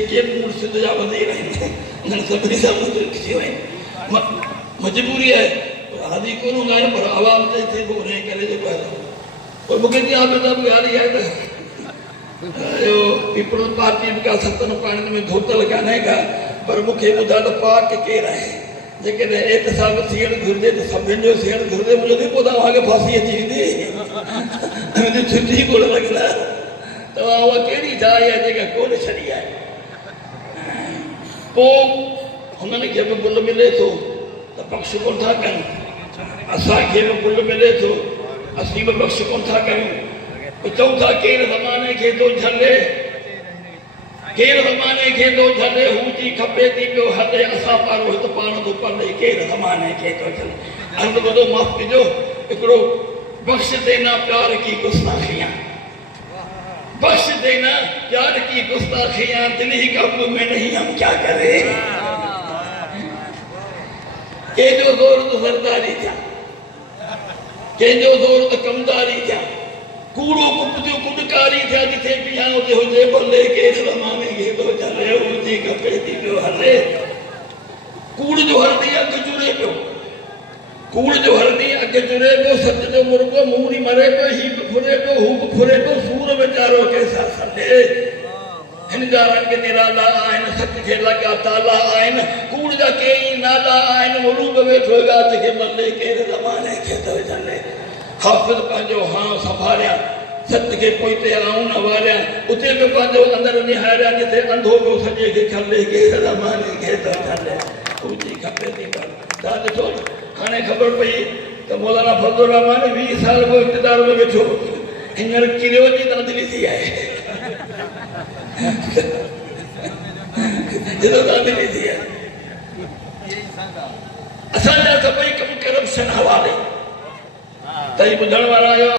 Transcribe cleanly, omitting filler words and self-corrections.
मुर्शिद जा वज़ीर आहिनि सभिनी सां थी वई मजबूरी आहे हादी कोन हूंदा आहिनि पर आवाम ते थिए पोइ उन करे जेको आहे पर मूंखे जीअं आबेदा ॻाल्हि आहे त पीपल्स पार्टी बि का सतन पाणिनि में धोतल कान्हे का पर मूंखे ॿुधा त पाक केरु आहे जेकॾहिं एतिसाब थियणु घुरिजे त सभिनि जो थियणु घुरिजे मुंहिंजो बि पोइ तव्हांखे फांसी अची वेंदी मुंहिंजी छुटी कोन लॻंदा तव्हां उहा कहिड़ी जाइ आहे जेका कोन छॾी आहे पोइ हुननि खे बि गुल मिले थो त बख़्श कोन था कनि असांखे बि गुल मिले थो असीं बि बख़्श कोन था कयूं चऊं था केरु ज़माने खे थो झले केरु ज़माने खे थो झले हू जी खपे थी पियो हले असां पारो हिते पाण थो पले केरु ज़माने खे थो झले अर्ज़ु ॿुधो माफ़ कजो हिकिड़ो बख़्श देना प्यार की गुस्ताखियां बख्श देना प्यार की गुस्ताखियां दिल ही काबू में नहीं हम क्या करें के जो जोर तो सरदारी था के जो जोर तो कमदारी था कूड़ो कुपजो कुडकारी था जिथे पिया उते हुजे भले के ज़माने के तो चले उजी कपे थी पियो हले कूड़ जो हरदी अग जुड़े पियो कूड़ जो हरदी अग जुड़े पियो सच जो मुर्गो मूरी मरे पियो ही फुरे पियो हू फुरे पियो सूर वीचारो कैसा सले हिन जा रंग निराला आहिनि सच खे लॻा ताला आहिनि कूड़ जा कई नाला आहिनि मुरूब वेठो गाज खे मले केरु ज़माने खे थो झले हाफ़िज़ पंहिंजो हां संभालिया सच खे पोइते आऊं न वारिया उते बि पंहिंजो अंदरि निहारिया जिथे अंधो पियो सॼे खे खले केरु ज़माने खे थो झले पूजी खपे थी पर तव्हां ॾिसो हाणे ख़बर पई त मौलाना फज़लुर रहमान 20 साल पोइ इक़्तिदार में वेठो हींअर किरियो जी दादली थी आहे दादली थी आहे असांजा सभई कम करप्शन हवाले तई ॿुधण वारा आहियो।